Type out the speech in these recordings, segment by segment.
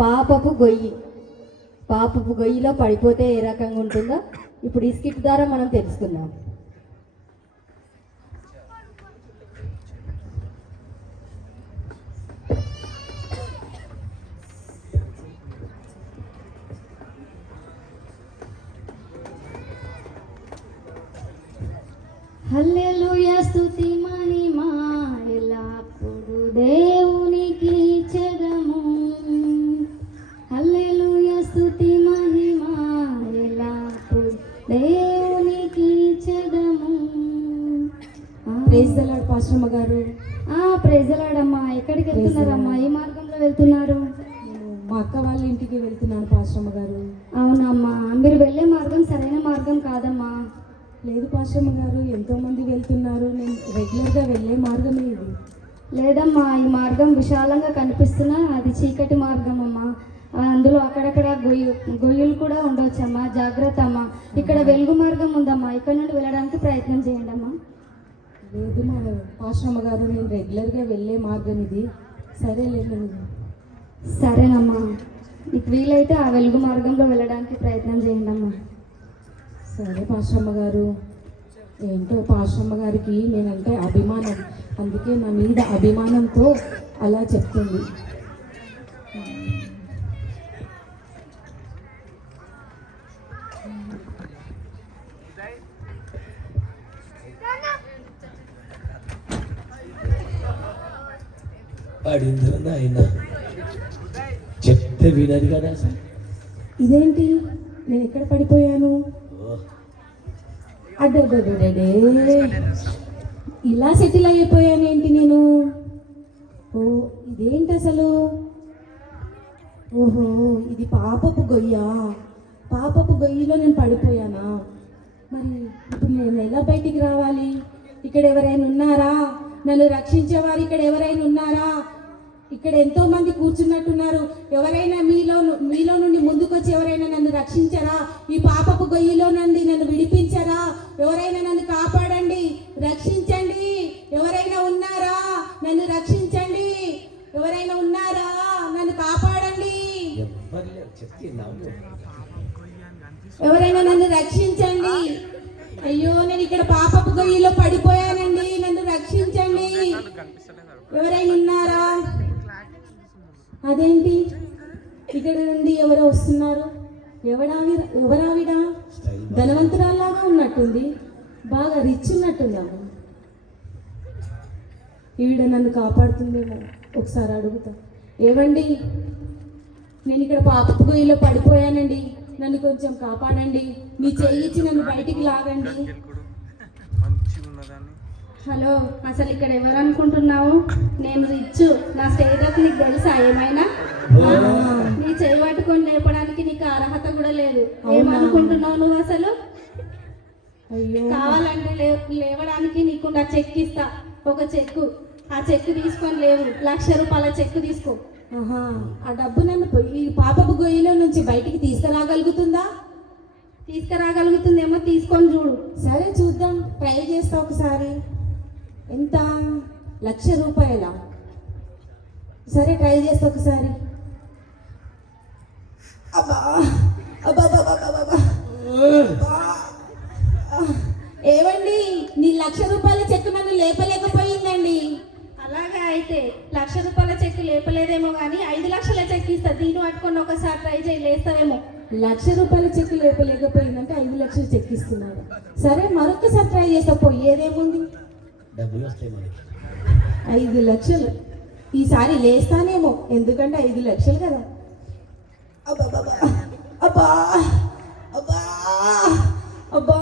పాపపు గొయ్యి. పాపపు గొయ్యిలో పడిపోతే ఏ రకంగా ఉంటుందో ఇప్పుడు ఈ స్కిట్ ద్వారా మనం తెలుసుకుందాం. హల్లెలూయా స్తుతి మహిమ ఎల్లప్పుడు దేవునికి చెదము. హల్లెలూయా స్తుతి మహిమ ఎల్లప్పుడు దేవునికి చెదము. ప్రైజ్ ది లార్డ్ పాస్టమ్మ గారు. ప్రైజ్ ది లార్డ్ అమ్మా. ఎక్కడికి వెళ్తున్నారమ్మా? ఏ మార్గంలో వెళ్తున్నారు? మా అక్క వాళ్ళ ఇంటికి వెళ్తున్నాను పాస్టమ్మ గారు. అవునమ్మా, మీరు వెళ్ళే మార్గం సరైన మార్గం కాదమ్మా. లేదు పాస్టమ్మ గారు, ఎంతోమంది వెళ్తున్నారు, నేను రెగ్యులర్గా వెళ్ళే మార్గమే ఇది. లేదమ్మా, ఈ మార్గం విశాలంగా కనిపిస్తున్నా అది చీకటి మార్గం అమ్మా. అందులో అక్కడక్కడ గొయ్యలు కూడా ఉండవచ్చమ్మా, జాగ్రత్త అమ్మా. ఇక్కడ వెలుగు మార్గం ఉందమ్మా, ఇక్కడ నుండి వెళ్ళడానికి ప్రయత్నం చేయండి అమ్మా. లేదు మా పాస్టమ్మ గారు, నేను రెగ్యులర్గా వెళ్ళే మార్గం ఇది. సరేలేదు. సరేనమ్మా, నీకు వీలైతే ఆ వెలుగు మార్గంలో వెళ్ళడానికి ప్రయత్నం చేయండి అమ్మా. సరే పాస్టమ్మ గారు. ఏంటో పాస్టమ్మ గారికి నేనంటే అభిమానం, అందుకే నా మీద అభిమానంతో అలా చెప్తుంది. చెప్తే వినది కదా. ఇదేంటి, నేను ఎక్కడ పడిపోయాను? అడ్డే ఇలా సెటిల్ అయిపోయానేంటి నేను? ఓ ఇదేంటి అసలు? ఓహో, ఇది పాపపు గొయ్యా. పాపపు గొయ్యిలో నేను పడిపోయానా? మరి ఇప్పుడు నేను ఎలా బయటికి రావాలి? ఇక్కడ ఎవరైనా ఉన్నారా? నన్ను రక్షించేవారు ఇక్కడ ఎవరైనా ఉన్నారా? ఇక్కడ ఎంతో మంది కూర్చున్నట్టున్నారు. ఎవరైనా మీలో నుండి ముందుకొచ్చి ఎవరైనా నన్ను రక్షించరా? ఈ పాపపు గొయ్యిలో నుండి నన్ను విడిపించరా? ఎవరైనా నన్ను కాపాడండి, రక్షించండి. ఎవరైనా ఉన్నారా? నన్ను రక్షించండి. ఎవరైనా ఉన్నారా? నన్ను కాపాడండి. ఎవరైనా నన్ను రక్షించండి. అయ్యో, నేను ఇక్కడ పాపపు గొయ్యిలో పడిపోయానండి, నన్ను రక్షించండి. ఎవరైనా ఉన్నారా? అదేంటి, ఇక్కడ నుండి ఎవరో వస్తున్నారు. ఎవరావిడ? ధనవంతురాల్లాగా ఉన్నట్టుంది, బాగా రిచ్ ఉన్నట్టుందా? ఈవిడ నన్ను కాపాడుతుందేమో, ఒకసారి అడుగుతా. ఏవండి, నేను ఇక్కడ పాపపు గొయ్యిలో పడిపోయానండి, నన్ను కొంచెం కాపాడండి. మీ చెయ్యిచ్చి నన్ను బయటికి లాగండి. హలో, అసలు ఇక్కడ ఎవరు అనుకుంటున్నావు? నేను రిచ్. నా స్టేటస్ నీకు తెలుసా ఏమైనా? నీ చెయ్యి పట్టుకొని లేపడానికి నీకు అర్హత కూడా లేదు. ఏమనుకుంటున్నావు నువ్వు అసలు? కావాలంటే లేవడానికి నీకు నా చెక్ ఇస్తా, ఒక చెక్కు. ఆ చెక్కు తీసుకొని లేవు. 1,00,000 రూపాయల చెక్కు తీసుకో. ఆ డబ్బు నన్ను ఈ పాపపు గొయ్యిలో నుంచి బయటికి తీసుకురాగలుగుతుందా? తీసుకురాగలుగుతుందేమో, తీసుకొని చూడు. సరే చూద్దాం, ట్రై చేస్తా ఒకసారి. ఎంత? 1,00,000 రూపాయలా? సరే ట్రై చేస్తా ఒకసారి. ఏవండి, నీ 1,00,000 రూపాయల చెక్కు నన్ను లేపలేకపోయిందండి. అలాగే అయితే 1,00,000 రూపాయల చెక్కు లేపలేదేమో కానీ 5 లక్షల చెక్కు ఇస్తా. దీన్ని పట్టుకొని ఒకసారి ట్రై చేయి, లేస్తావేమో. 1,00,000 రూపాయల చెక్కు లేపలేకపోయిందంటే 5 లక్షలు చెక్ ఇస్తున్నాడు. సరే మరొకసారి ట్రై చేస్తా, పోయేదేముంది? 5 లక్షలు. ఈసారి లేస్తానేమో, ఎందుకంటే 5 లక్షలు కదా. అబ్బా,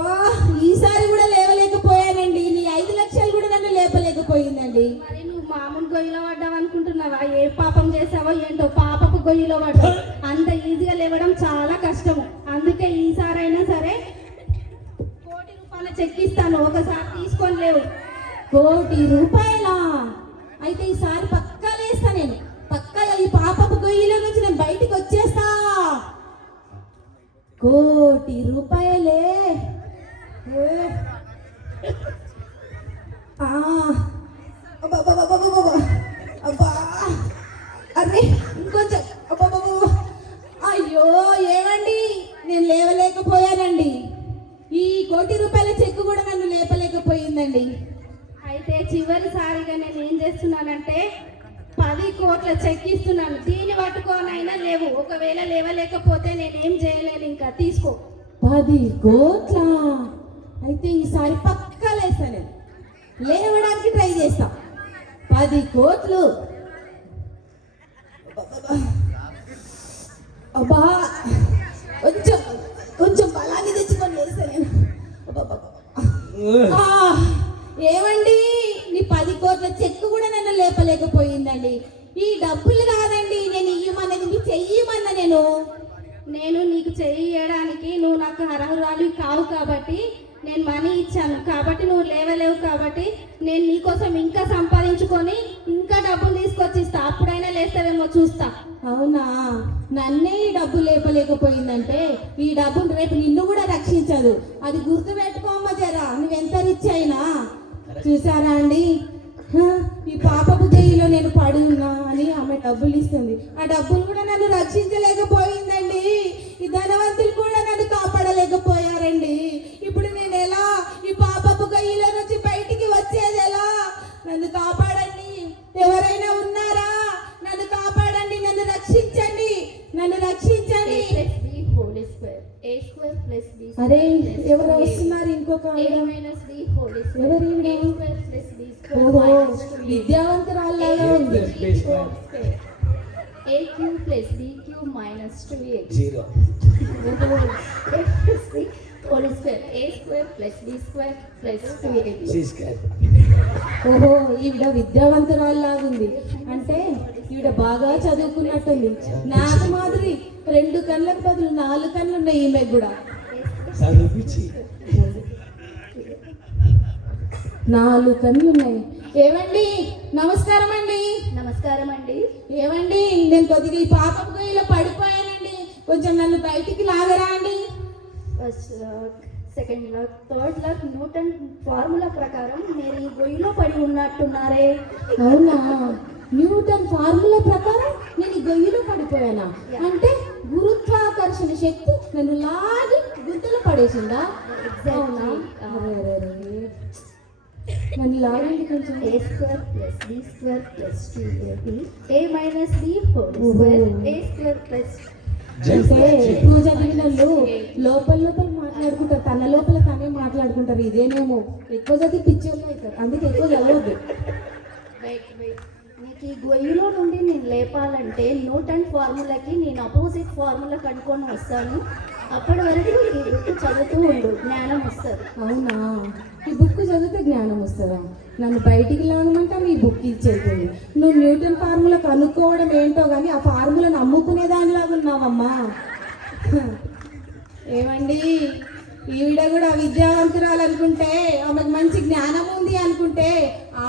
ఈసారి కూడా లేవలేకపోయానండి. నీ 5 లక్షలు కూడా నన్ను లేపలేకపోయిందండి. మరి నువ్వు మామూలు గొయ్యిలో పడ్డావు అనుకుంటున్నావా? ఏ పాపం చేసావో ఏంటో, పాపపు గొయ్యిలో పడ్డావు. అంత ఈజీగా లేవడం చాలా కష్టము. అందుకే ఈసారైనా సరే 1 కోటి రూపాయల చెక్ ఇస్తాను, ఒకసారి తీసుకొని లేవు. 1 కోటి రూపాయలా? అయితే ఈసారి పక్కా లేస్తా నేను. పక్కా ఈ పాపపు గొయ్యిలో నుంచి నేను బయటికి వచ్చేస్తా. 1 కోటి రూపాయలే. అబ్బా, అరే ఇంకొంచెం. అబ్బా ఎక్కిస్తున్నాను. దీన్ని పట్టుకోనైనా లేవు. ఒకవేళ లేవలేకపోతే నేనేం చేయలేను. ఇంకా తీసుకో. 10 కోట్ల. అయితే ఈసారి పక్కా లేస్తా, నేను లేవడానికి ట్రై చేస్తా. 10 కోట్లు. అబ్బా, కొంచెం కొంచెం బలాన్ని తెచ్చుకొని లేస్తా నేను. ఆ, ఏమండి, నీ 10 కోట్ల చెక్కు కూడా నన్ను లేపలేకపోయిందండి. ఈ డబ్బులు కాదండి నేను ఇయ్యమన్నది, మీ చెయ్యమన్నా నేను నీకు చేయడానికి నువ్వు నాకు అర్హురాలు కావు కాబట్టి నేను మనీ ఇచ్చాను. కాబట్టి నువ్వు లేవలేవు. కాబట్టి నేను నీకోసం ఇంకా సంపాదించుకొని ఇంకా డబ్బులు తీసుకొచ్చి ఇస్తా. అప్పుడైనా లేస్తావేమో చూస్తా. అవునా, నన్నే ఈ డబ్బు లేపలేకపోయిందంటే ఈ డబ్బు రేపు నిన్ను కూడా రక్షించదు. అది గుర్తు పెట్టుకోమ్మ జరా, నువ్వెంత రిచ్ అయినా. చూసారా అండి, ఈ పాపపు గయ్యిలో నేను పడి ఉన్నా అని ఆమె డబ్బులు ఇస్తుంది. ఆ డబ్బులు కూడా నన్ను రక్షించలేకపోయిందండి. ఈ ధనవంతులు కూడా నన్ను కాపాడలేకపోయారండి. ఇప్పుడు నేను ఎలా ఈ పాపపు గయ్యిలో నుంచి బయటికి వచ్చేది ఎలా? నన్ను కాపాడండి, ఎవరైనా ఉన్నారా? నన్ను కాపాడండి, నన్ను రక్షించండి, నన్ను రక్షించండి. అరే, ఎవరు వస్తున్నారు? ఇంకొక ఓహో, విద్యావంతురాల్లాగా ఉంది. AQ plus BQ minus 2A. 0. Whole square. A square plus B square plus 2AB. C square. ఓహో, ఈవిడ విద్యావంతురాల్లాగా ఉంది. అంటే ఈవిడ బాగా చదువుకున్నట్టుంది. నాకు మాదిరి 2 కళ్ళకు బదులు 4 కళ్ళు ఉన్నాయి ఈమె కూడా. చదివించి 4 కళ్ళు ఉన్నాయి. ఏమండి, నమస్కారం అండి. నమస్కారం అండి. ఏమండి, నేను కొద్దిగా ఈ పాపపు గొయ్యిలో పడిపోయానండి. కొంచెం నన్ను బయటికి లాగరా అండి. First lock, second lock, third lock Newton formula ప్రకారం మీరు ఈ గొయ్యిలో పడి ఉన్నట్టున్నారే. అవునా, న్యూటన్ ఫార్ములా ప్రకారం నేను ఈ గొయ్యిలో పడిపోయానా? అంటే గురుత్వాకర్షణ శక్తి నన్ను లాగి గుంతలో పడేసిందా? అవునా? నన్ను లాగండి కొంచెం. A square plus B square plus 2AB. A minus B whole square. A square plus. అంటే ఎక్కువ చదివిన వాళ్ళు లోపల మాట్లాడుకుంటారు, తన లోపల తనే మాట్లాడుకుంటారు. ఇదేనేమో ఎక్కువ చదివి పిచ్చోళ్ళు అవుతారు, అందుకే ఎక్కువ చదవద్దు. నీకు ఈ గొయ్యిలో నుండి నేను లేపాలంటే న్యూటన్ ఫార్ములాకి నేను అపోజిట్ ఫార్ములా కనుక్కొని వస్తాను. అప్పటి వరకు ఈ బుక్ చదువుతూ ఉండు, జ్ఞానం వస్తుంది. అవునా, ఈ బుక్ చదివితే జ్ఞానం వస్తుందా? నన్ను బయటికి లాగమంటే ఈ బుక్ ఇచ్చేది. నువ్వు న్యూటన్ ఫార్ములా కనుక్కోవడం ఏంటో కానీ ఆ ఫార్ములాను అమ్ముకునే దానిలాగా ఉన్నావమ్మా. ఏమండి, ఈవిడ కూడా విద్యావంతురాలు అనుకుంటే, ఆమెకు మంచి జ్ఞానం ఉంది అనుకుంటే,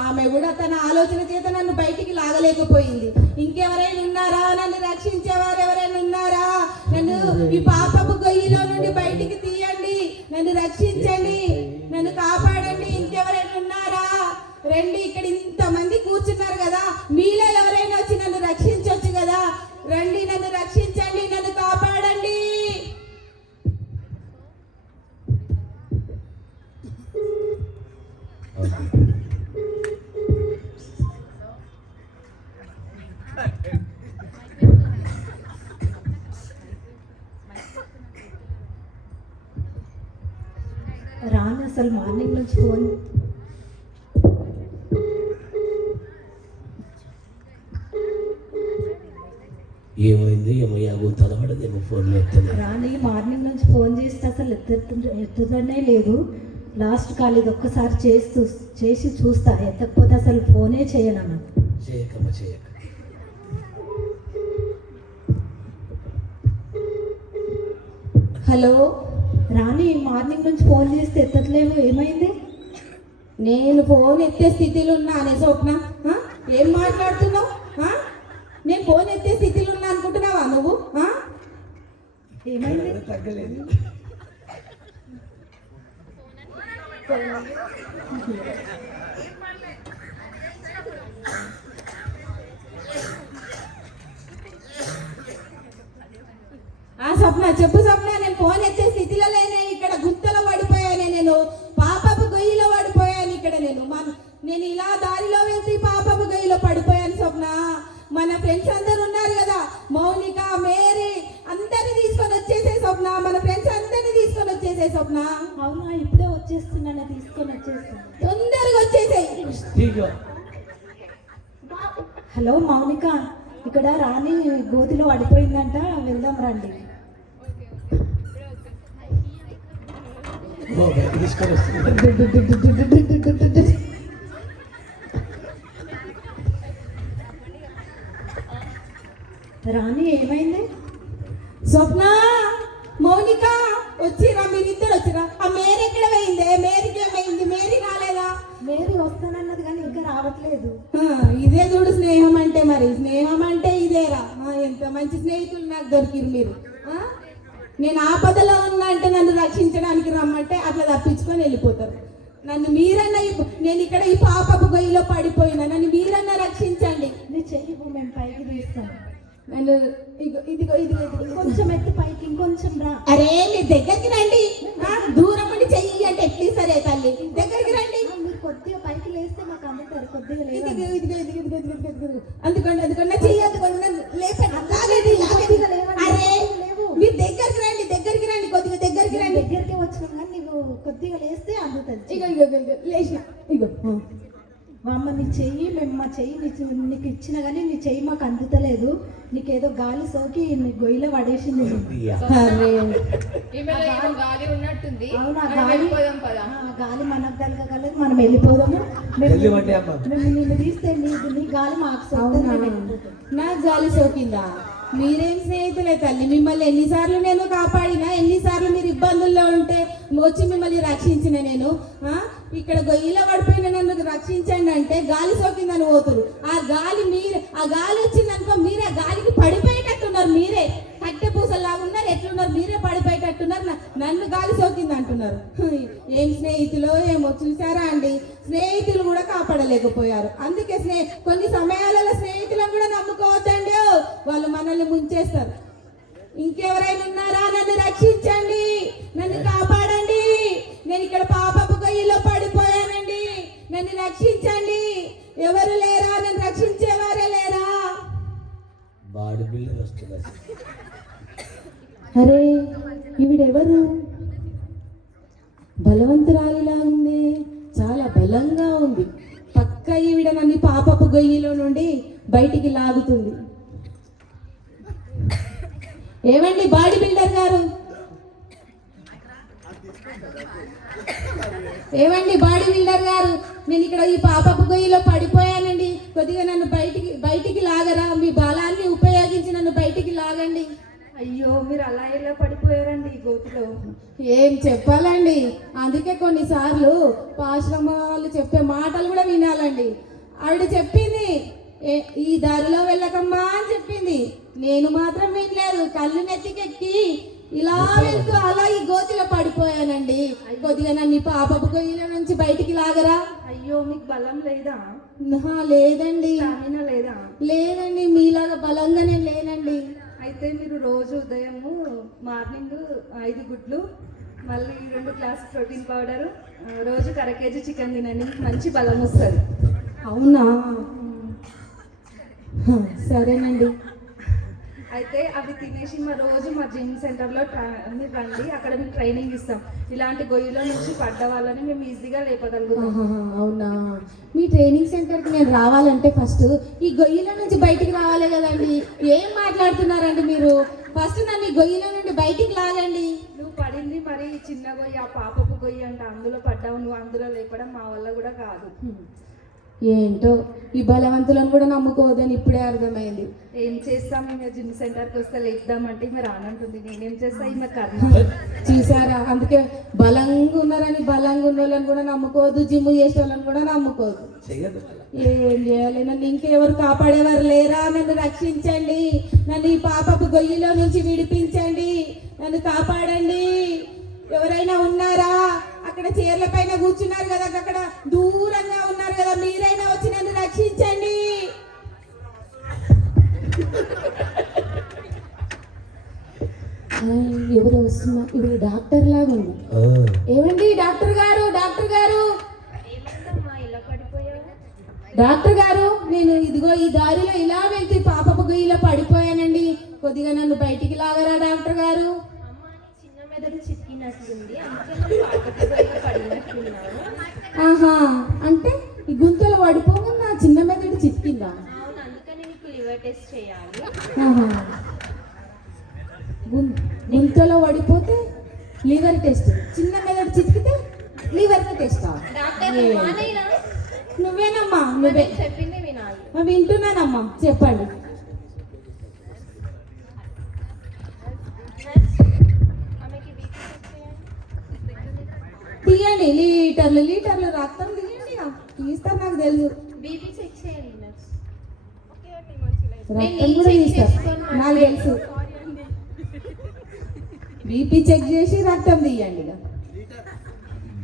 ఆమె కూడా తన ఆలోచన చేత నన్ను బయటికి లాగలేకపోయింది. ఇంకెవరైనా ఉన్నారా? నన్ను రక్షించేవారు ఎవరైనా ఉన్నారా? నన్ను ఈ పాపపు గొయ్యిలో నుండి బయటికి తీయండి, నన్ను రక్షించండి, నన్ను కాపాడండి. ఇంకెవరైనా ఉన్నారా? రండి, ఇక్కడ ఇంతమంది కూర్చున్నారు కదా, మీలో ఎవరైనా వచ్చి నన్ను రక్షించవచ్చు కదా. రండి, నన్ను రక్షించండి, నన్ను కాపాడండి. రాను అసలు మార్నింగ్ నుంచి ఫోన్ ఏమైంది? ఏమయ్యాగో తలపడదేమో ఫోన్లో ఎత్తలేదు. రాని మార్నింగ్ నుంచి ఫోన్ చేస్తే అసలు ఎత్తుదనే లేదు. లాస్ట్ కాల్ ఇది ఒక్కసారి చేసి చూస్తా, ఎత్తకపోతే అసలు ఫోనే చేయను. చేయకమ్మ చేయక. హలో రాని, మార్నింగ్ నుంచి ఫోన్ చేస్తే ఎత్తట్లేవు, ఏమైంది? నేను ఫోన్ ఎత్తే స్థితిలో ఉన్నా అనే స్వప్న, ఏం మాట్లాడుతున్నావు? నేను ఫోన్ ఎత్తే స్థితిలో ఉన్నా అనుకుంటున్నావా నువ్వు? ఏమైంది? తగ్గలేదు. స్వప్న, చెప్పు స్వప్న. నేను ఫోన్ ఎత్తే స్థితిలో లేనే, ఇక్కడ గుంతలో పడిపోయానే, నేను పాపపు గొయ్యిలో పడిపోయాను. ఇక్కడ నేను ఇలా దారిలో వెళ్తే పాపపు గొయ్యిలో పడిపోయాను స్వప్న. మన ఫ్రెండ్స్ అందరు ఉన్నారు కదా, మౌనిక, మేరీ, అందరిని తీసుకొని వచ్చేసే స్వప్న. మన ఫ్రెండ్స్ అందరిని తీసుకొని వచ్చేసే స్వప్న. అవునా, ఇప్పుడే వచ్చేస్తున్నాను, తీసుకొని వచ్చేస్తాను. తొందరగా వచ్చేసేయి. హలో మౌనిక, ఇక్కడ రాణి గోతిలో పడిపోయిందంట, వెళ్దాం రండి. తీసుకొని వస్తుంది. రాణి ఏమైంది? స్వప్న, మౌనిక వచ్చిరా, మీరిద్దరు వచ్చిరా. ఆ మేరీ ఎక్కడ పోయిందే? మేరీకి ఏమైంది? మేరీ రాలేదా? మేరీ వస్తానన్నది కానీ ఇంకా రావట్లేదు. ఇదే చూడు స్నేహం అంటే. మరి స్నేహం అంటే ఇదేరా. ఎంత మంచి స్నేహితులు నాకు దొరికిరు మీరు. నేను ఆపదలో ఉన్నా అంటే నన్ను రక్షించడానికి రమ్మంటే అట్లా తప్పించుకొని వెళ్ళిపోతారు. నన్ను మీరన్నా నేను ఇక్కడ ఈ పాపపు గొయ్యిలో పడిపోయినా, నన్ను మీరన్నా రక్షించండి. నీ చెయ్యి మేము పైకి తీస్తాం. నన్ను ఇదిగో ఇదిగో కొంచెం ఎత్తి పైకి, ఇంకొంచెం రా. అరే మీరు దగ్గరికి రండి. దూరం ఉండి చెయ్యి అంటే ఎట్లీ సరే తల్లి, దగ్గరికి రండి. మీరు కొద్దిగా పైకి లేస్తే మాకు అందుతారు. కొద్దిగా అందుకోండి అందుకోండి, నా చెయ్యి అందుకోండి, అరే మీరు దగ్గరికి రండి, దగ్గరికి రండి, కొద్దిగా దగ్గరికి రండి. దగ్గరికి వచ్చినాం కానీ నీవు కొద్దిగా లేస్తే అందుతుంది. ఇగో లేచిన. ఇగో అమ్మ, నీ చెయ్యి మేము మా చెయ్యి నీకు ఇచ్చిన కానీ నీ చెయ్యి మాకు అందుతలేదు. నీకేదో గాలి సోకి నీ గొయ్యిలో పడేసింది. అవునా, గాలి మనకు తగ్గగలదు, మనం వెళ్ళిపోదాము. నిన్ను తీస్తే నీ గాలి మాకు సోకుతుంది. నాకు గాలి సోకిందా? మీరేం స్నేహితులే తల్లి. మిమ్మల్ని ఎన్నిసార్లు నేను కాపాడినా, ఎన్నిసార్లు మీరు ఇబ్బందుల్లో ఉంటే వచ్చి మిమ్మల్ని రక్షించిన నేను. ఇక్కడ గొయ్యిలో పడిపోయిన నన్ను రక్షించండి అంటే గాలి సోకిందని పోతురు. ఆ గాలి వచ్చిందనుకో మీరే ఆ గాలికి పడిపోయేటట్టున్నారు. మీరే కట్టె పూసల్లాగా ఉన్నారు, ఎట్లున్నారు, మీరే పడిపోయేటట్టున్నారు. నన్ను గాలి సోకింది అంటున్నారు. ఏం స్నేహితులో ఏమో చూసారా అండి. స్నేహితులు కూడా కాపాడలేకపోయారు. అందుకే కొన్ని సమయాలలో స్నేహితులను కూడా నమ్ముకోవద్దండి, వాళ్ళు మనల్ని ముంచేస్తారు. ఇంకెవరైనా ఉన్నారా? నన్ను రక్షించండి, నన్ను కాపాడండి. నేను ఇక్కడ పాపపు గొయ్యిలో పడిపోయానండి, నన్ను రక్షించండి. ఎవరు లేరా? నన్ను రక్షించేవారే లేరా? బాడీ బిల్డర్ వస్తున్నారు. అరే ఈవిడెవరు? బలవంతురాలిలా ఉంది, చాలా బలంగా ఉంది. పక్క ఈవిడ నన్ను పాపపు గొయ్యిలో నుండి బయటికి లాగుతుంది. ఏమండి బాడీ బిల్డర్ గారు, ఏమండి బాడీ బిల్డర్ గారు, నేను ఇక్కడ ఈ పాపపు గొయ్యిలో పడిపోయానండి, కొద్దిగా నన్ను బయటికి లాగరా? మీ బలాన్ని ఉపయోగించి నన్ను బయటికి లాగండి. అయ్యో, మీరు అలా ఎలా పడిపోయారండి ఈ గోతిలో? ఏం చెప్పాలండి. అందుకే కొన్నిసార్లు ఆశ్రమ వాళ్ళు చెప్పే మాటలు కూడా వినాలండి. ఆవిడ చెప్పింది ఈ దారిలో వెళ్ళకమ్మా అని చెప్పింది. నేను మాత్రం వినలేదు. కళ్ళు నెత్తికెక్కి ఇలా వెళ్తూ అలా ఈ గోతిలో పడిపోయానండి. కొద్దిగా నన్ను పాపపు గొయ్యిలో నుంచి బయటికి లాగరా? అయ్యో, మీకు బలం లేదా? లేదండి. లేదా? లేదండి, మీలాగా బలంగా నేను లేనండి. అయితే మీరు రోజు ఉదయము మార్నింగ్ 5 గుడ్లు, మళ్ళీ 2 గ్లాస్ ప్రోటీన్ పౌడర్, రోజు 1/2 కేజీ చికెన్ తినండి, మంచి బలం వస్తుంది. అవునా? సరేనండి. అయితే అవి తినేసి రోజు మా జిమ్ సెంటర్లో మీరు రండి, అక్కడ మేము ట్రైనింగ్ ఇస్తాం. ఇలాంటి గొయ్యిలో నుంచి పడ్డ వాళ్ళని మేము ఈజీగా లేపగలుగుతాం. అవునా? మీ ట్రైనింగ్ సెంటర్కి నేను రావాలంటే ఫస్ట్ ఈ గొయ్యిలో నుంచి బయటికి రావాలి కదండి. ఏం మాట్లాడుతున్నారండి మీరు? ఫస్ట్ నన్ను ఈ గొయ్యిలో నుండి బయటికి లాగండి. నువ్వు పడింది మరి చిన్న గొయ్యి, ఆ పాపపు గొయ్యి అంటే అందులో పడ్డావు. నువ్వు అందులో లేపడం మా వల్ల కూడా కాదు. ఏంటో ఈ బలవంతులను కూడా నమ్ముకోవద్దని ఇప్పుడే అర్థమైంది. ఏం చేస్తాం, మేము జిమ్ సెంటర్కి వస్తే లేద్దామంటే మీరు రానంటుంది. నేనేం చేస్తా, ఈమె కర్మ. చూసారా? అందుకే బలంగా ఉన్నారని బలంగా ఉన్న వాళ్ళని కూడా నమ్ముకోవద్దు, జిమ్ చేసే వాళ్ళని కూడా నమ్ముకోవద్దు. ఏం చేయాలి? నన్ను ఇంకెవరు కాపాడేవారు లేరా? నన్ను రక్షించండి, నన్ను ఈ పాపపు గొయ్యిలో నుంచి విడిపించండి, నన్ను కాపాడండి. ఎవరైనా ఉన్నారా? అక్కడ చీరల పైన కూర్చున్నారు కదా, అక్కడ దూరంగా ఉన్నారు కదా, మీరైనా వచ్చి నన్ను రక్షించండి. ఎవరు వస్తున్నారు? ఇప్పుడు డాక్టర్ లాగా ఉంది. ఏమండి డాక్టర్ గారు, డాక్టర్ గారు, డాక్టర్ గారు, నేను ఇదిగో ఈ దారిలో ఇలా వెళ్తే పాపపు గొయ్యిలో పడిపోయానండి, కొద్దిగా నన్ను బయటికి లాగరా డాక్టర్ గారు. అమ్మ నీ చిన్న మెదడు చిక్కినట్లుంది, అందుకే నువ్వు పాపకు గొయ్యిలో పడినట్లున్నావు. ఆహా, అంటే ఈ గుంతలో పడిపోగా నా చిన్న మెదడు చిక్కిందా? అవును, అందుకని నీకు లివర్ టెస్ట్ చేయాలి. ఆహా, గుంతలో పడిపోతే లివర్ టెస్ట్, చిన్న మెదడు చిక్కితే లివర్ టెస్టా? డాక్టర్ నువ్వేనా? నువ్వేనమ్మా, నువ్వే. నేను చెప్పింది వినాలి. వింటున్నానమ్మా, చెప్పండి. ఆమెకి బీపీ చెక్ చేయండి. తీయండి, లీటర్లు లీటర్లు రక్తం తీయండి, తీస్తారు నాకు తెలుసు. బీపీ చెక్ చేయండి నర్స్. రక్తం కూడా తీస్తారు నాకు తెలుసు. బీపీ చెక్ చేసి రక్తం తీయండి ఇక.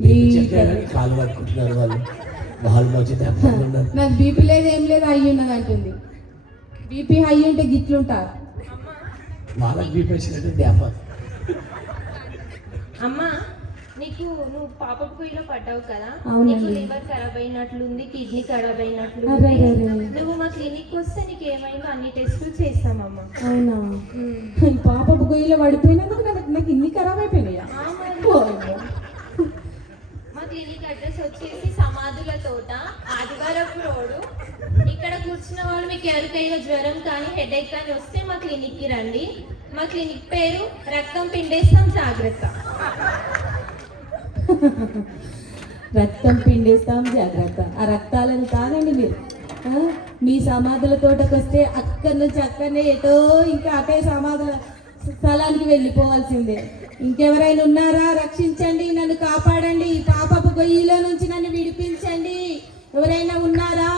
లీటర్. కాలు పట్టుకుంటున్నారు వాళ్ళు మంచి ఉన్నారు. నాకు బీపీ లేదు ఏం లేదు, హై ఉన్నది అంటుంది. బీపీ హై ఉంటే గిట్లుంటారు. వాళ్ళకి బీపీ వచ్చినట్టు దేప. అమ్మా నీకు నువ్వు పాపకు పొయ్యిలో పడ్డావు కదా, అవునండి. నీకు లివర్ ఖరాబ్ అయినట్లుంది, కిడ్నీ ఖరాబ్ అయినట్లుంది. అరే, అరే, అరే. నువ్వు మా క్లినిక్ వస్తే నీకు ఏమైందో అన్ని టెస్టులు చేస్తామమ్మా. అవునా? ఈ పాపపు గొయ్యిలో పడిపోయినందుకు నాకు ఇన్ని ఖరాబ్ అయిపోయినాయా? ఆ మరి. ఓ. మా క్లినిక్ అడ్రస్ వచ్చేసి సమాధుల తోట, ఆదివారపు రోడ్డు. ఇక్కడ కూర్చున్న వాళ్ళు మీకు ఎవరికైనా జ్వరం కానీ హెడేక్ కానీ వస్తే మా క్లినిక్కి రండి. మా క్లినిక్ పేరు రక్తం పిండేస్తాం జాగ్రత్త. రక్తం పిండేస్తాం జాగ్రత్త. ఆ రక్తాలను తాగండి మీరు. మీ సమాధుల తోటకు వస్తే అక్కడి నుంచి అక్కడనే ఎటో ఇంకా అటే సమాధుల స్థలానికి వెళ్ళిపోవాల్సిందే. ఇంకెవరైనా ఉన్నారా? రక్షించండి, నన్ను కాపాడండి, ఈ పాపపు గొయ్యిలో నుంచి నన్ను విడిపించండి. ఎవరైనా ఉన్నారా?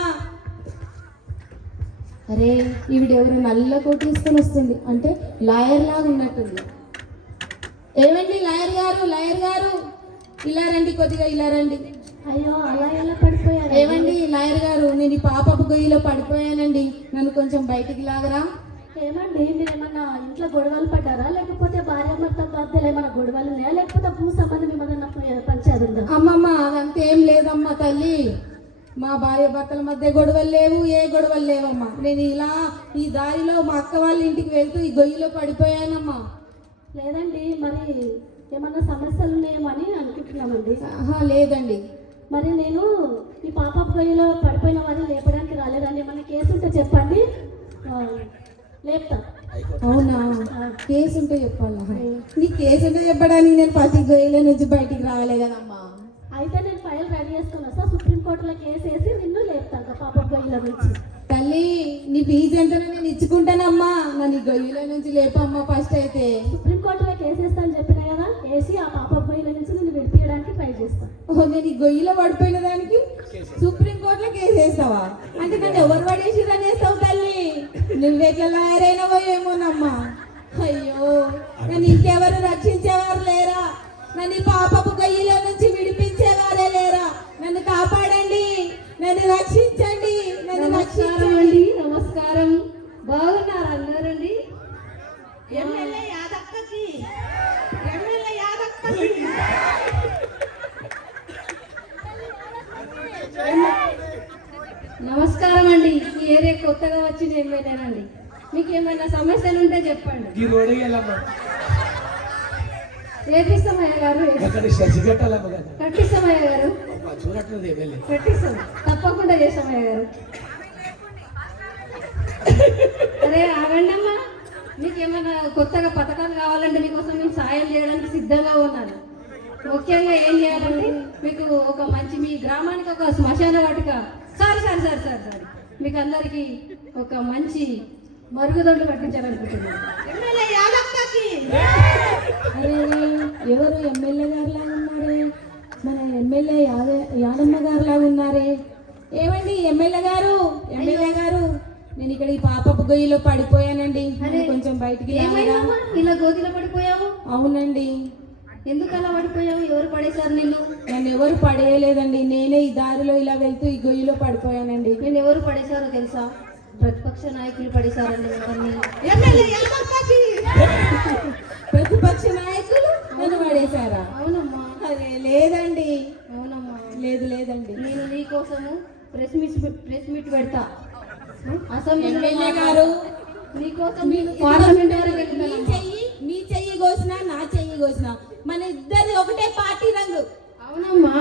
అరే, ఈవిడెవరు నల్ల కోట్ తీసుకొని వస్తుంది, అంటే లాయర్ లాగా ఉన్నట్టుంది. ఏమండి లాయర్ గారు, లాయర్ గారు, ఇలా రండి, కొద్దిగా ఇలా రండి. అయ్యో, అలా ఎలా పడిపోయారు? ఏమండి లాయర్ గారు, నేను ఈ పాపపు గొయ్యిలో పడిపోయానండి, నన్ను కొంచెం బయటికి లాగరా? ఏమండి, మీరు ఏమన్నా ఇంట్లో గొడవలు పడ్డారా, లేకపోతే భార్యాభర్త మధ్యలో ఏమైనా గొడవలు ఉన్నాయా, లేకపోతే భూ సంబంధం ఏమన్నా పంచాయతీ ఉందా? అమ్మమ్మ, అదంతేం లేదమ్మా తల్లి, మా భార్య భర్తల మధ్య గొడవలు లేవు, ఏ గొడవలు లేవమ్మా. నేను ఇలా ఈ దారిలో మా అక్క వాళ్ళ ఇంటికి వెళ్తూ ఈ గొయ్యిలో పడిపోయానమ్మా. లేదండి, మరి ఏమన్నా సమస్యలు ఉన్నాయేమో అని అనుకుంటున్నామండి. ఆహా, లేదండి. మరి నేను ఈ పాప గొయ్యిలో పడిపోయిన వారిని లేపడానికి రాలేదండి. ఏమన్నా కేసు ఉంటే చెప్పండి, లేపుతా. అవునా? కేసు ఉంటే చెప్పాలా? నీ కేసు ఉంటే చెప్పడానికి నేను ఫస్ట్ గొయ్యిలో నుంచి బయటికి రాలే కదమ్మా. అయితే నేను ఫైల్ రెడీ చేసుకుని వస్తా, సుప్రీంకోర్టులో కేసు వేసి నిన్ను లేపుతాను పాప గొయ్యిలో నుంచి. తల్లి, నీ ఫీజు ఎంత నేను ఇచ్చుకుంటానమ్మా, నన్ను ఈ గొయ్యిలో నుంచి లేపమ్మా ఫస్ట్. అయితే సుప్రీంకోర్టులో కేసు వేస్తాను చెప్పినా కదా, వేసి ఆ పాప గొయ్యిలో నుంచి నిన్ను విడిపించడానికి ట్రై చేస్తాను. నేను ఈ గొయ్యిలో పడిపోయిన దానికి సుప్రీంకోర్టులో కేసు వేస్తావా? అంటే నన్ను ఎవరు పడేసిరని వేస్తావు తల్లి? నువ్వెట్లా లాయర్ అయినావో ఏమోనమ్మా. అయ్యో, నన్ను ఇంకెవరు రక్షించేవారు లేరా? నన్ను ఈ పాపపు గొయ్యిలో నుంచి విడిపించేవారే లేరా? నన్ను కాపాడండి, నన్ను రక్షించండి, నన్ను రక్షించండి. నమస్కారం, బాగున్నారు అందరండి? MLA యాదక్కకి, MLA యాదక్కకి. నమస్కారం అండి, ఈ ఏరియా కొత్తగా వచ్చిన ఎమ్మెల్యేనండి. మీకు ఏమైనా సమస్యలు ఉంటే చెప్పండి. ఈ రోడ్ వెళ్ళమ్మా, రేపిస్తామయ్య గారు, అక్కడ శశి కట్టాలమ్మ కదా, కట్టిస్తామయ్య గారు, చూడట్లేదు ఎమ్మెల్యే. కట్టిస్తాం, తప్పకుండా చేస్తామయ్య గారు. అరే ఆగండమ్మా, మీకు ఏమైనా కొత్తగా పథకాలు కావాలంటే మీకోసం మేము సాయం చేయడానికి సిద్ధంగా ఉన్నాను. ముఖ్యంగా ఏం చేయాలంటే మీకు ఒక మంచి మీ గ్రామానికి ఒక శ్మశాన వాటిక, సారీ మీకు అందరికీ ఒక మంచి మరుగుదొడ్లు కట్టించాలనుకుంటున్నాను. ఎమ్మెల్యే యాదక్కకి. అరే, ఎవరు ఎమ్మెల్యే గారు లాగా ఉన్నారే? మన ఎమ్మెల్యే యాదమ్మ గారు లాగా ఉన్నారే. ఏమండి ఎమ్మెల్యే గారు, ఎమ్మెల్యే గారు, నేను ఇక్కడ ఈ పాపపు గొయ్యిలో పడిపోయానండి, నన్ను కొంచెం బయటికి లాగరా? ఏమైందమ్మా, ఇలా గోతిలో పడిపోయావు? అవునండి. ఎందుకు అలా పడిపోయావు? ఎవరు పడేశారు నిన్ను? నన్ను ఎవరు పడేయలేదండి, నేనే ఈ దారిలో ఇలా వెళ్తూ ఈ గొయ్యిలో పడిపోయానండి. నేను ఎవరు పడేశారో తెలుసా? ప్రతిపక్ష నాయకులు పడేశారండి మిమ్మల్ని. ఎమ్మెల్యే యాదక్కకి. ప్రతిపక్ష నాయకులు నన్ను పడేశారా? అవునమ్మా, అదే లేదండి, అవునమ్మా. లేదండి. నేను నీ కోసము ప్రెస్ మీట్ పెడతా అసెంబ్లీలో ఎమ్మెల్యే గారు నీకోసం పార్లమెంట్ వరకు వెళ్తున్నా. మీ చెయ్యి కోసినా నా చెయ్యి కోసినా మన ఇద్దరిది ఒకటే పార్టీ రంగు. అవునమ్మా.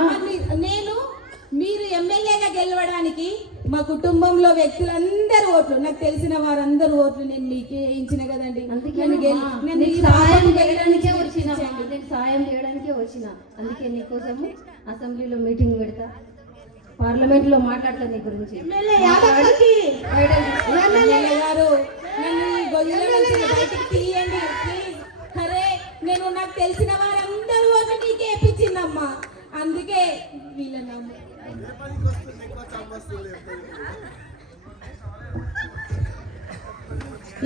మీరు ఎమ్మెల్యేగా గెలవడానికి మా కుటుంబంలో వ్యక్తులందరూ ఓట్లు, నాకు తెలిసిన వారందరూ ఓట్లు నేను మీకే వేయించిన కదండి. నేను సాయం చేయడానికే వచ్చిన, నేను సాయం చేయడానికే వచ్చిన. అందుకే నీకోసము అసెంబ్లీలో మీటింగ్ పెడతా, పార్లమెంట్ లో మాట్లాడతా నీ గురించి. ఎమ్మెల్యే యాదక్కకి ఎమ్మెల్యే గారు నన్ను ఈ గొయ్యిలో నుంచి బయటికి తీయండి ప్లీజ్. అరే నేను నాకు తెలిసిన వారందరూ ఓట్లు నీకే వేయించిందమ్మా, అందుకే వీళ్ళనమ్మ.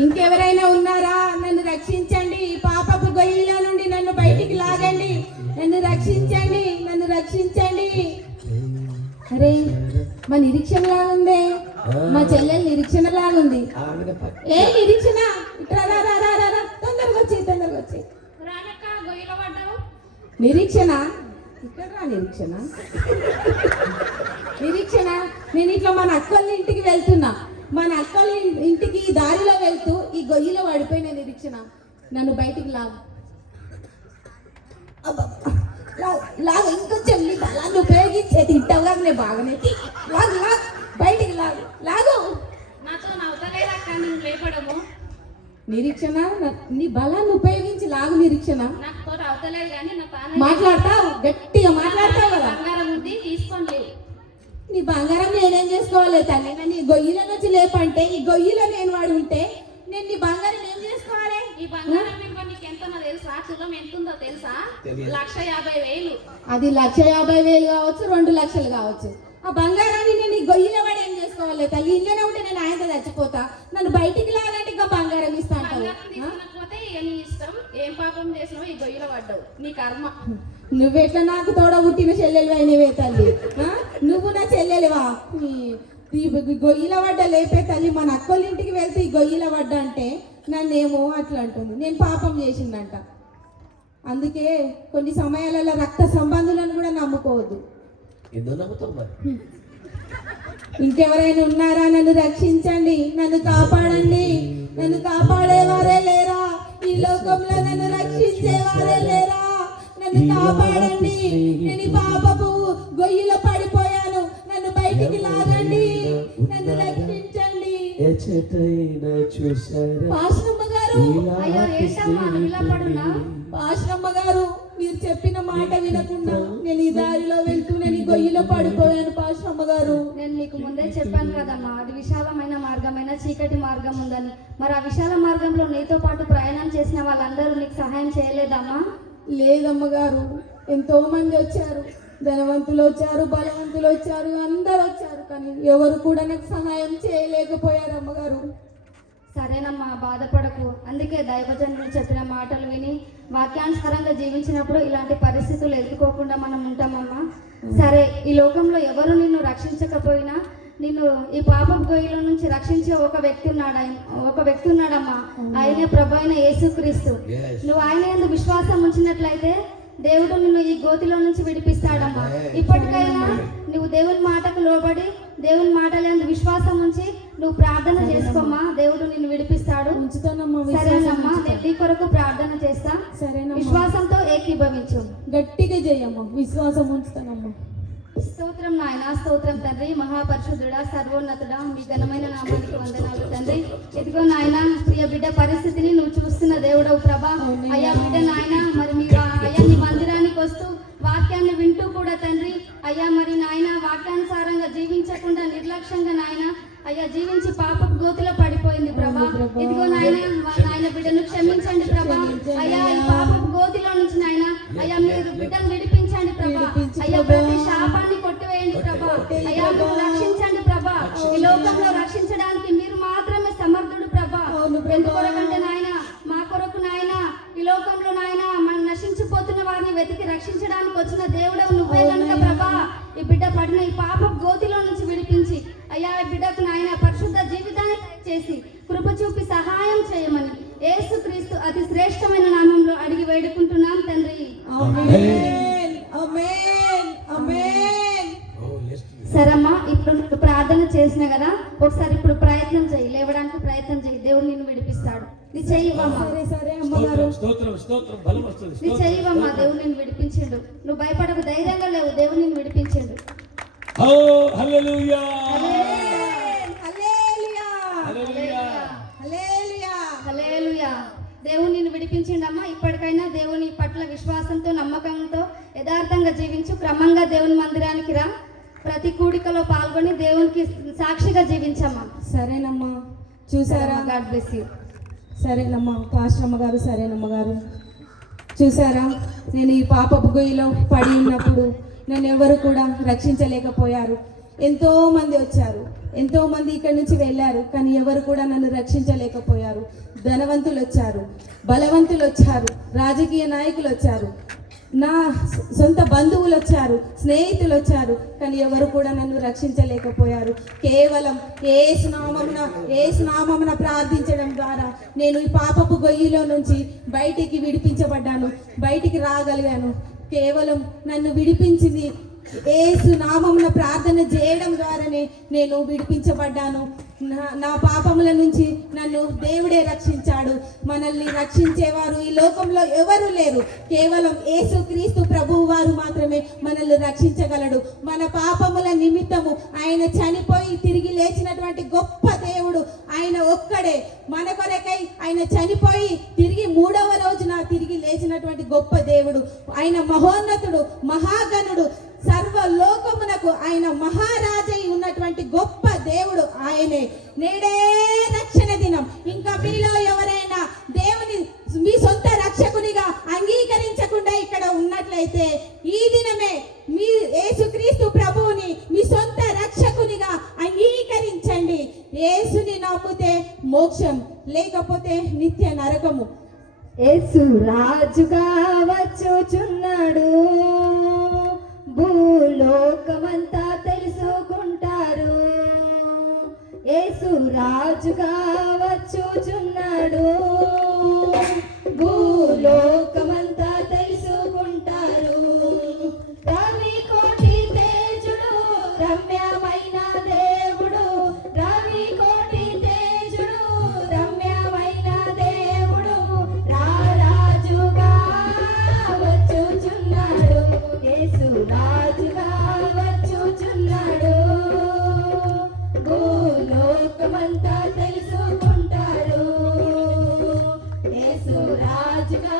ఇంకెవరైనా ఉన్నారా? నన్ను రక్షించండి, ఈ పాపపు గొయ్యిలో నుండి నన్ను బయటికి లాగండి, నన్ను రక్షించండి, నన్ను రక్షించండి. అరే మా నిరీక్షణ లాగుందే, మా చెల్లెలు నిరీక్షణ లాగుంది. ఏ నిరీక్షణ? ఇట్లా రా రా రా రా రా, తొందరగా వచ్చి రానక్క గొయ్యిలో పడ్డావు. నిరీక్షణ ఇక్కడ రా. నిరీక్షణ నేను ఇట్లా మన అక్కల ఇంటికి వెళ్తున్నా, మన అక్కల ఇంటికి దారిలో వెళ్తూ ఈ గొయ్యిలో పడిపోయిన నిరీక్షణ, నన్ను బయటికి లాగు. లాగు ఇంకొంచెం నీ బలాన్ని ఉపయోగించే తింటావు కదా, నేను బాగానే లాగు లాగు బయటికి లాగు లాగు. నాతో నవ్వుతలేదక్క నువ్వు లేపడము. నిరీక్షణ నీ బలాన్ని ఉపయోగించి లాగు. నిరీక్షణ నాకు అవతలేదు కానీ నా తాను మాట్లాడతావు, గట్టిగా మాట్లాడతావు కదా. బంగారం ఉంది తీసుకోండి. నీ బంగారం నేనేం చేసుకోవాలి తల్లి? నన్ను ఈ గొయ్యిల నుంచి లేపంటే, ఈ గొయ్యిలో నేను వాడు ఉంటే నేను నీ బంగారం ఏం చేసుకోవాలి? ఈ బంగారం విలువ నీకు ఎంతనో తెలుసా? తులం ఎంతుందో తెలుసా? 1,50,000. అది 1,50,000 కావచ్చు, 2 లక్షలు కావచ్చు. ఆ బంగారాన్ని నేను ఈ గొయ్యిలో వాడు ఏం చేసుకోవాలి తల్లి? ఇల్లునే ఉంటే నేను ఆయనతో చచ్చిపోతా, నన్ను బయటికి లాగంటే ఇంకా బంగారం ఇస్తా అంటావు. తీసుకునకపోతే ఇక నీ ఇష్టం. ఏం పాపం చేసినావు? ఈ గొయ్యిలో పడ్డావు, నీ కర్మ. నువ్వెట్లా నాకు తోడ పుట్టిన చెల్లెలు అయినవే తల్లి, నువ్వు నా చెల్లెలివా? ఈ గొయ్యిల వడ్డ లేపే తల్లి, మన అక్కల ఇంటికి వెళ్తే ఈ గొయ్యిల వడ్డ అంటే నన్నేమో అట్లా అంటుంది, నేను పాపం చేసిందంట. అందుకే కొన్ని సమయాలలో రక్త సంబంధులను కూడా నమ్ముకోవద్దు. ఎందుకు నమ్ముతావు మరి? ఇంకెవరైనా ఉన్నారా? నన్ను రక్షించండి, నన్ను కాపాడండి. నన్ను కాపాడేవారే లేరా ఈ లోకంలో? నన్ను రక్షించేవారే లేరా? నన్ను కాపాడండి, నేను ఈ పాపపు గొయ్యిలో పడిపోయాను, నన్ను బయటికి లాగండి, నన్ను రక్షించండి. పాశ్రమ్మ గారు, పాశ్రమ్మ గారు మీరు చెప్పిన మాట వినకుండా నేను ఈ దారిలో వెళ్తూ నేను ఈ గొయ్యిలో పడిపోయాను. పాశ్రమ్మ గారు నేను మీకు ముందే చెప్పాను కదమ్మా, అది విశాలమైన మార్గమైన చీకటి మార్గం ఉందని. మరి ఆ విశాల మార్గంలో నీతో పాటు ప్రయాణం చేసిన వాళ్ళందరూ నీకు సహాయం చేయలేదమ్మా? లేదమ్మగారు, ఎంతో మంది వచ్చారు, ధనవంతులు వచ్చారు, బలవంతులు వచ్చారు, అందరు వచ్చారు, కానీ ఎవరు కూడా నాకు సహాయం చేయలేకపోయారు అమ్మగారు. సరేనమ్మా, బాధపడకు. అందుకే దైవజనులు చెప్పిన మాటలు విని వాక్యానుసారంగా జీవించినప్పుడు ఇలాంటి పరిస్థితులు ఎదుర్కోకుండా మనం ఉంటామమ్మా. సరే, ఈ లోకంలో ఎవరు నిన్ను రక్షించకపోయినా నిన్ను ఈ పాపం గొయ్యిలో నుంచి రక్షించే ఒక వ్యక్తి ఉన్నాడమ్మా. ఆయనే ప్రభు అయిన యేసుక్రీస్తు. నువ్వు ఆయన యందు విశ్వాసం ఉంచినట్లయితే దేవుడు నిన్ను ఈ గోతిలో నుంచి విడిపిస్తాడమ్మా. ఇప్పటికైనా నువ్వు దేవుని మాటకు లోబడి దేవుని మాటలందు విశ్వాసం ఉంచి నువ్వు ప్రార్థన చేసుకోమ్మా, దేవుడు నిన్ను విడిపిస్తాడు. సరేనమ్మా, నేను నీ కొరకు ప్రార్థన చేస్తా. విశ్వాసంతో ఏకీభవించు. గట్టిగా చేయమ్మా, విశ్వాసం ఉంచుతానమ్మా. స్తోత్రం నాయన, స్తోత్రం తండ్రి, మహాపరిశుద్ధుడా, సర్వోన్నతుడా, మీ ఘనమైన నామానికి వందనాలు తండ్రి. ఇదిగో నాయన, ప్రియ బిడ్డ పరిస్థితిని నువ్వు చూస్తున్న దేవుడవు ప్రభా. అయ్యా బిడ్డ నాయన, మరి మీరు అయ్యా నీ మందిరానికి వస్తూ వాక్యాన్ని వింటూ కూడా తండ్రి అయ్యా మరి నాయన వాక్యానుసారంగా జీవించకుండా నిర్లక్ష్యంగా నాయన అయ్యా జీవించి పాపపు గోతిలో పడిపోయింది ప్రభా. ఇదిగో నాయన బిడ్డను క్షమించండి ప్రభా. అయ్యా ఈ పాపపు గోతిలో నుంచి నాయన అయ్యా మీరు బిడ్డను విడిపించండి ప్రభా. అయ్యా ప్రతి శాపాన్ని కొట్టివేయండి ప్రభా. అయ్యా మీరు రక్షించండి ప్రభా. ఈ లోకంలో రక్షించడానికి మీరు మాత్రమే సమర్థుడు ప్రభా. ఎందుకొరకంటే నాయన మా కొరకు నాయన ఈ లోకంలో నాయన మనం నశించిపోతున్న వారిని వెతికి రక్షించడానికి వచ్చిన దేవుడవు నువ్వే కనుక ప్రభా. ఈ బిడ్డ పడిన ఈ పాప గోతిలో నుంచి విడిపించి అయ్యా ఈ బిడ్డకు నాయన పరిశుద్ధ జీవితాన్ని చేసి కృప చూపి సహాయం చేయమని యేసుక్రీస్తు అతి శ్రేష్టమైన నామంలో అడిగి వేడుకుంటున్నాం తండ్రి. ఆమేన్ ఆమేన్ ఆమేన్. Oh, yes. సరమ్మా, ఇప్పుడు చేసిన కదా, ఒకసారి ఇప్పుడు ప్రయత్నం చేయి, లేవడానికి ప్రయత్నం చేయి, దేవుడు నిన్ను విడిపిస్తాడు. నీ చెయ్యవమ్మా, సరే సరే అమ్మగారు. స్తోత్రం స్తోత్రం బలం వస్తుంది. నీ చెయ్యవమ్మా, దేవుడు నిన్ను విడిపించిండు. నువ్వు భయపడకు, ధైర్యంగా లేవు, దేవుడు నిన్ను విడిపించిండు. ఓ హల్లెలూయా హల్లెలూయా హల్లెలూయా హల్లెలూయా హల్లెలూయా. దేవుడు నిన్ను విడిపించిండమ్మా. ఇప్పటికైనా దేవుని పట్ల విశ్వాసంతో, నమ్మకంతో, యథార్థంగా జీవించు. క్రమంగా దేవుని మందిరానికి రా, ప్రతి కూడికలో పాల్గొని దేవునికి సాక్షిగా జీవించమ్మా. సరేనమ్మా. చూసారా? God bless you. సరేనమ్మా పాస్టర్ అమ్మగారు. సరేనమ్మగారు. చూసారా, నేను ఈ పాపపు గొయ్యిలో పడి ఉన్నప్పుడు నన్ను ఎవరు కూడా రక్షించలేకపోయారు. ఎంతో మంది వచ్చారు, ఎంతో మంది ఇక్కడి నుంచి వెళ్ళారు, కానీ ఎవరు కూడా నన్ను రక్షించలేకపోయారు. ధనవంతులు వచ్చారు, బలవంతులు వచ్చారు, రాజకీయ నాయకులు వచ్చారు, నా సొంత బంధువులు వచ్చారు, స్నేహితులు వచ్చారు, కానీ ఎవరు కూడా నన్ను రక్షించలేకపోయారు. కేవలం ఏసునామమున ప్రార్థించడం ద్వారా నేను ఈ పాపపు గొయ్యిలో నుంచి బయటికి విడిపించబడ్డాను, బయటికి రాగలిగాను. కేవలం నన్ను విడిపించింది ఏసునామమున ప్రార్థన చేయడం ద్వారానే నేను విడిపించబడ్డాను. నా పాపముల నుంచి నన్ను దేవుడే రక్షించాడు. మనల్ని రక్షించేవారు ఈ లోకంలో ఎవరు లేరు, కేవలం యేసుక్రీస్తు ప్రభువు వారు మాత్రమే మనల్ని రక్షించగలడు. మన పాపముల నిమిత్తము ఆయన చనిపోయి తిరిగి లేచినటువంటి గొప్ప దేవుడు ఆయన ఒక్కడే. మన కొరకై ఆయన చనిపోయి తిరిగి 3వ రోజున తిరిగి లేచినటువంటి గొప్ప దేవుడు. ఆయన మహోన్నతుడు, మహాగణుడు, సర్వలోకమునకు ఆయన మహారాజై ఉన్నటువంటి గొప్ప దేవుడు ఆయనే. నేడే రక్షణ దినం. ఇంకా మీలో ఎవరైనా దేవుని మీ సొంత రక్షకునిగా అంగీకరించకుండా ఇక్కడ ఉన్నట్లయితే ఈ దినమే మీ యేసుక్రీస్తు ప్రభువుని మీ సొంత రక్షకునిగా అంగీకరించండి. యేసుని నమ్మితే మోక్షం, లేకపోతే నిత్య నరకము. యేసు రాజుగా వచ్చుచున్నాడు, భూలోకమంతా తెలుసుకుంటారు. యేసు రాజుగా వచ్చుచున్నాడు, భూలోకమంతా తెలుసుకుంటారు. రవి కోటి తేజుడు, రమ్యమైన దేవుడు, రవి కోటి తేజుడు, రమ్యమైన దేవుడు, రాజుగా వచ్చుచున్నాడు. యేసు రాజుగా వచ్చుచున్నాడు, భూలోకమంతా తెలుసుకుంటాడు. యేసు రాజుగా